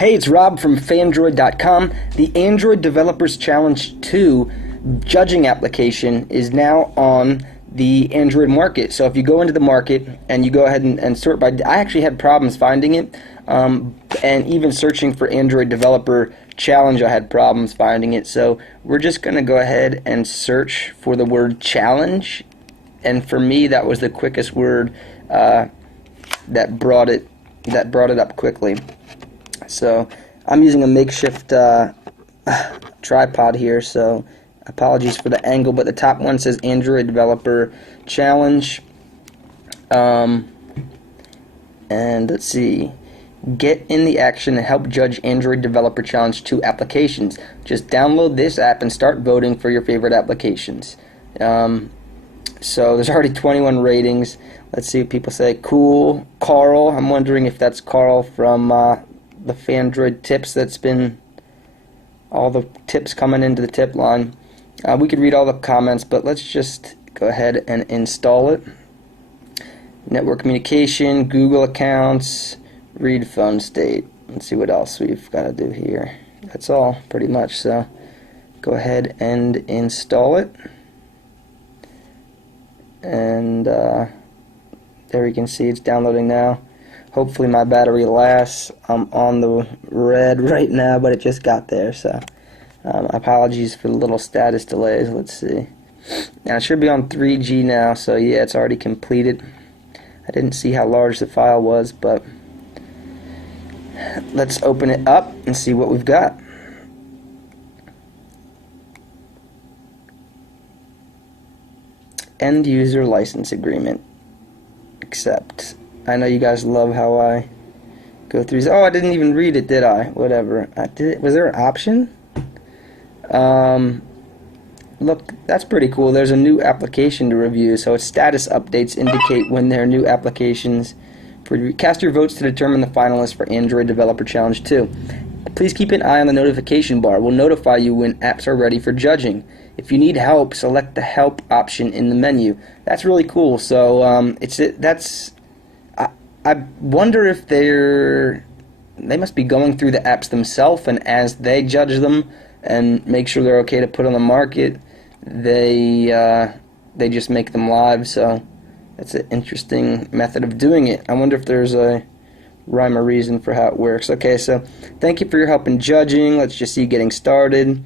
Hey, it's Rob from Fandroid.com. The Android Developers Challenge 2 judging application is now on the Android market. So if you go into the market and you go ahead and sort by, I actually had problems finding it, and even searching for Android Developer Challenge, I had problems finding it. So we're just going to go ahead and search for the word challenge, and for me that was the quickest word that brought it up quickly. So I'm using a makeshift tripod here, so apologies for the angle, but the top one says Android Developer Challenge. And let's see. Get in the action and help judge Android Developer Challenge 2 applications. Just download this app and start voting for your favorite applications. So there's already 21 ratings. Let's see what people say. Cool. Carl. I'm wondering if that's Carl from the Fandroid tips. That's been all the tips coming into the tip line. We could read all the comments, but let's just go ahead and install it. Network communication, Google accounts, read phone state. Let's see what else we've got to do here. That's all pretty much. So go ahead and install it. And there you can see it's downloading now. Hopefully my battery lasts. I'm on the red right now, but it just got there, so apologies for the little status delays. Let's see. Now it should be on 3G now, so yeah, it's already completed. I didn't see how large the file was, but let's open it up and see what we've got. End user license agreement. Accept. I know you guys love how I go through these. Oh, I didn't even read it, did I? Whatever. I did. Was there an option? Look, that's pretty cool. There's a new application to review, so its status updates indicate when there are new applications. Cast your votes to determine the finalists for Android Developer Challenge 2. Please keep an eye on the notification bar. We'll notify you when apps are ready for judging. If you need help, select the help option in the menu. That's really cool. So I wonder if they must be going through the apps themselves, and as they judge them and make sure they're okay to put on the market, they just make them live. So that's an interesting method of doing it. I wonder if there's a rhyme or reason for how it works. Okay, so thank you for your help in judging. Let's just see getting started.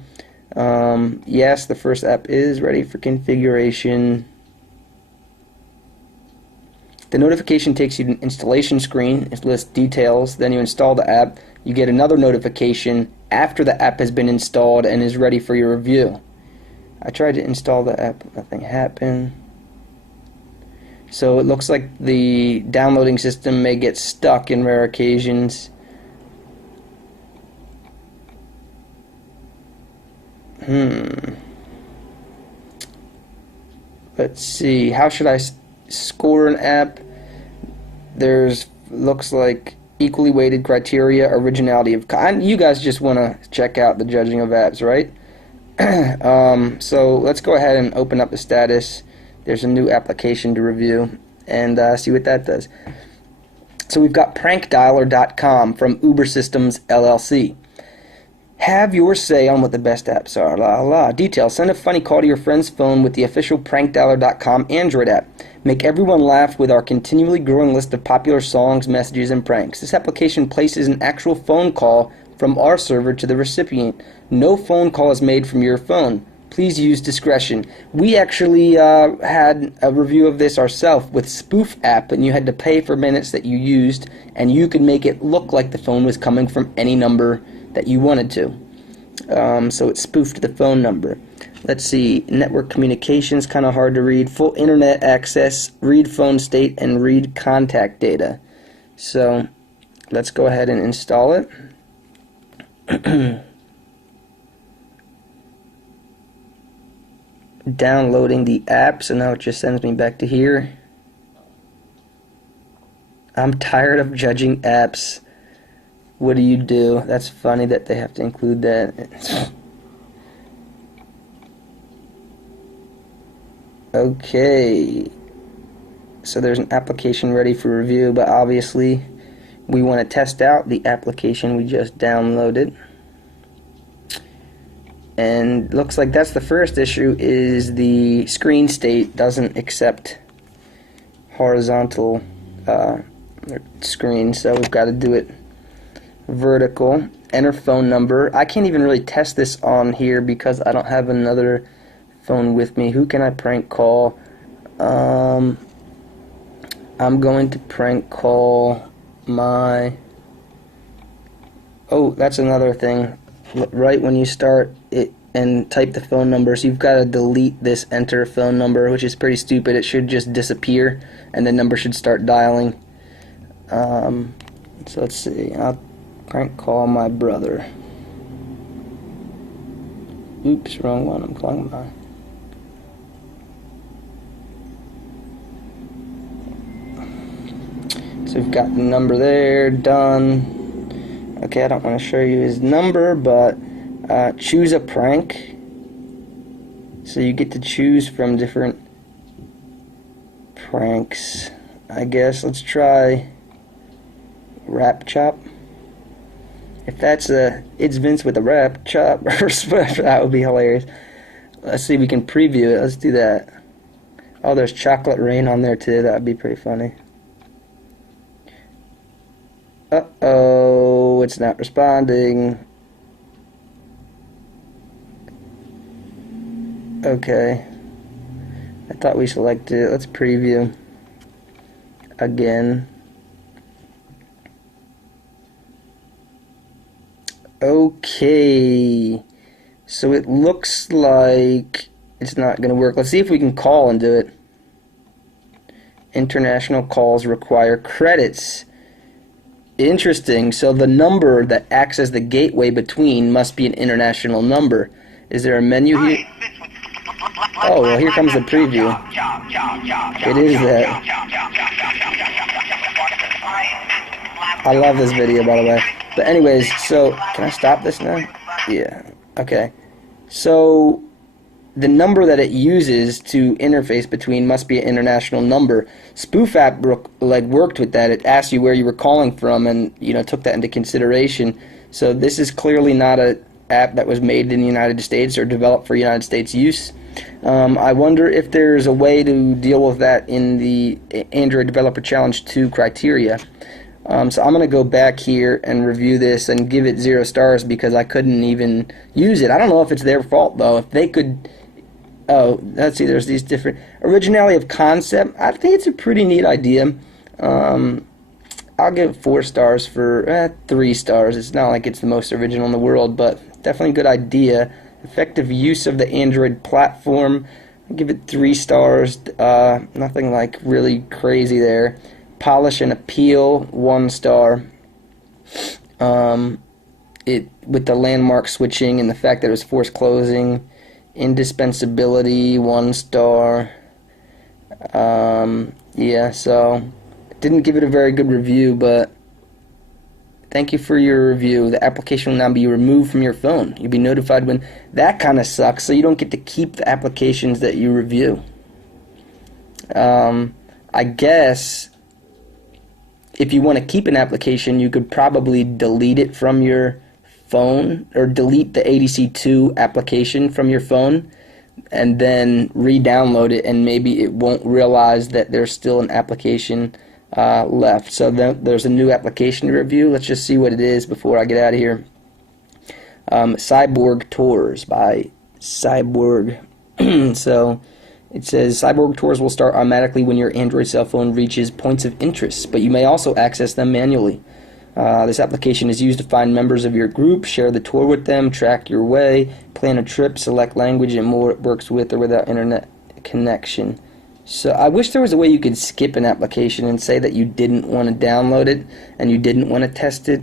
Yes, the first app is ready for configuration. The notification takes you to an installation screen. It lists details. Then you install the app. You get another notification after the app has been installed and is ready for your review. I tried to install the app. Nothing happened. So it looks like the downloading system may get stuck in rare occasions. Let's see. How should I score an app? There's looks like equally weighted criteria, originality of you guys just want to check out the judging of apps, right? So let's go ahead and open up the status. There's a new application to review and see what that does. So we've got prankdialer.com from Uber Systems LLC. Have your say on what the best apps are. La la. Details. Send a funny call to your friend's phone with the official prankdialer.com Android app. Make everyone laugh with our continually growing list of popular songs, messages, and pranks. This application places an actual phone call from our server to the recipient. No phone call is made from your phone. Please use discretion. We actually had a review of this ourselves with Spoof app, and you had to pay for minutes that you used, and you could make it look like the phone was coming from any number that you wanted to. So it spoofed the phone number. Let's see, network communications, kind of hard to read. Full internet access, read phone state, and read contact data. So let's go ahead and install it. Downloading the app, so now it just sends me back to here. I'm tired of judging apps. What do you do? That's funny that they have to include that. Okay. So there's an application ready for review, but obviously we want to test out the application we just downloaded. And looks like that's the first issue, is the screen state doesn't accept horizontal screen, so we've got to do it vertical. Enter phone number. I can't even really test this on here because I don't have another phone with me. Who can I prank call? I'm going to prank call my... Oh, that's another thing. Right when you start it and type the phone number, so you've got to delete this enter phone number, which is pretty stupid. It should just disappear and the number should start dialing. So let's see. I'll prank call my brother. Oops, wrong one. I'm calling my... So we've got the number there, done. Okay, I don't want to show you his number, but choose a prank. So you get to choose from different pranks, I guess. Let's try Rap Chop. If that's it's Vince with a rap chop or whatever, that would be hilarious. Let's see if we can preview it. Let's do that. Oh, there's Chocolate Rain on there too. That would be pretty funny. Uh-oh, it's not responding. Okay. I thought we selected it. Let's preview again. Okay. So it looks like it's not going to work. Let's see if we can call and do it. International calls require credits. Interesting. So the number that acts as the gateway between must be an international number. Is there a menu here? Oh, well, here comes the preview. It is that. I love this video, by the way. But anyways, so can I stop this now? Yeah. Okay. So the number that it uses to interface between must be an international number. Spoof app worked with that. It asked you where you were calling from, and took that into consideration. So this is clearly not an app that was made in the United States or developed for United States use. I wonder if there's a way to deal with that in the Android Developer Challenge 2 criteria. So I'm going to go back here and review this and give it 0 stars because I couldn't even use it. I don't know if it's their fault, though. If they could... Oh, let's see, there's these different... Originality of concept, I think it's a pretty neat idea. I'll give it 4 stars for 3 stars. It's not like it's the most original in the world, but definitely a good idea. Effective use of the Android platform, I'll give it 3 stars. Nothing like really crazy there. Polish and appeal, 1 star. It with the landmark switching and the fact that it was forced closing. Indispensability, 1 star. Yeah, so didn't give it a very good review, but thank you for your review. The application will now be removed from your phone. You'll be notified when that kind of sucks, so you don't get to keep the applications that you review. I guess if you want to keep an application, you could probably delete it from your phone, or delete the ADC2 application from your phone and then re-download it, and maybe it won't realize that there's still an application left. So there's a new application to review. Let's just see what it is before I get out of here. Cyborg Tours by Cyborg. So it says Cyborg Tours will start automatically when your Android cell phone reaches points of interest, but you may also access them manually. This application is used to find members of your group, share the tour with them, track your way, plan a trip, select language, and more. It works with or without internet connection. So I wish there was a way you could skip an application and say that you didn't want to download it and you didn't want to test it,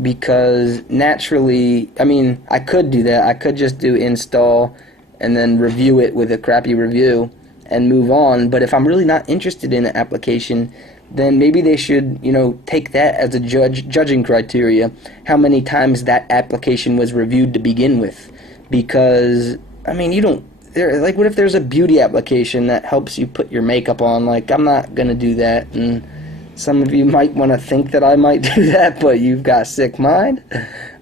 because naturally, I mean, I could do that. I could just do install and then review it with a crappy review and move on. But if I'm really not interested in an application, then maybe they should, take that as a judging criteria, how many times that application was reviewed to begin with. Because, I mean, what if there's a beauty application that helps you put your makeup on? Like, I'm not going to do that, and Some of you might want to think that I might do that, but you've got a sick mind.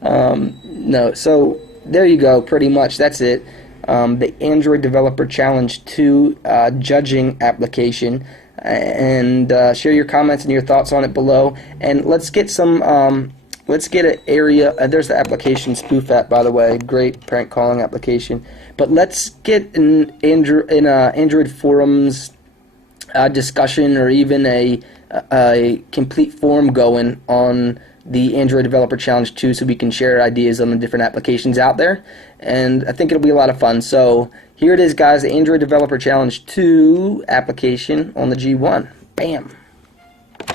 No, so there you go, pretty much, that's it. The Android Developer Challenge 2 judging application. And share your comments and your thoughts on it below. And let's get some, let's get an area, there's the application, Spoof App, by the way, great prank calling application. But let's get an Android forums discussion, or even a complete forum going on the Android Developer Challenge 2, so we can share ideas on the different applications out there. And I think it'll be a lot of fun. So here it is, guys, the Android Developer Challenge 2 application on the G1. Bam!